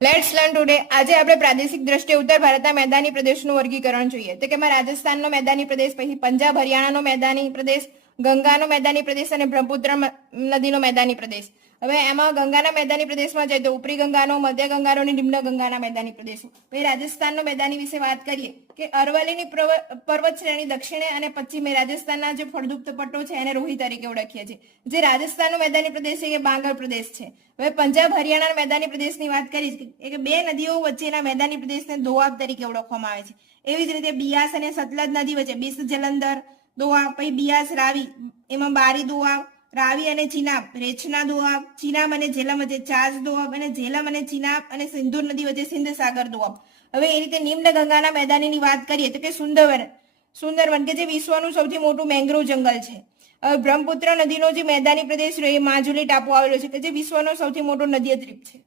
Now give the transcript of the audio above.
Let's learn today આજે આપણે પ્રાદેશિક દ્રષ્ટિએ ઉત્તર ભારતના મેદાની પ્રદેશનું વર્ગીકરણ જોઈએ. તો કે એમાં રાજસ્થાનનો મેદાની પ્રદેશ, પછી પંજાબ, હરિયાણાનો મેદાની પ્રદેશ, ગંગાનો મેદાની પ્રદેશ અને બ્રહ્મપુત્ર નદીનો મેદાની પ્રદેશ. હવે એમાં ગંગાના મેદાની પ્રદેશમાં જાય તો ઉપરી ગંગાનો, મધ્ય ગંગાનો અને નિમ્ન ગંગાના મેદાની પ્રદેશો. પછી રાજસ્થાનનો મેદાની વિશે વાત કરીએ કે અરવલ્લીની પ્રવ- પર્વત શ્રેણી દક્ષિણે અને પશ્ચિમે રાજસ્થાનના જે ફળદ્રુપ્ત પટ્ટો છે એને રોહી તરીકે ઓળખીએ છીએ. જે રાજસ્થાનનો મેદાની પ્રદેશ છે એ બાંગર પ્રદેશ છે. હવે પંજાબ હરિયાણા મેદાની પ્રદેશની વાત કરીશ કે બે નદીઓ વચ્ચેના મેદાની પ્રદેશને દોઆબ તરીકે ઓળખવામાં આવે છે. એવી જ રીતે બિયાસ અને સતલજ નદી વચ્ચે બીસ જલંધર દોઆબ, પછી બિયાસ રાવી, એમાં બારી દોઆબ રાવી અને ચિનાબ, રેછના દોઆબ, ચિનાબ અને ઝેલમ વચ્ચે ચાર્જ દોઆબ અને ઝેલમ અને ચિનાબ અને સિંધુર નદી વચ્ચે સિંધ સાગર દોઆબ. હવે એ રીતે નિમ્ન ગંગાના મેદાનીની વાત કરીએ તો કે સુંદરવન સુંદરવન કે જે વિશ્વનું સૌથી મોટું મેંગ્રોવ જંગલ છે. બ્રહ્મપુત્ર નદીનો જે મેદાની પ્રદેશ રહ્યો એ માજુલી ટાપુ આવેલો છે કે જે વિશ્વનો સૌથી મોટો નદીય દ્વીપ છે.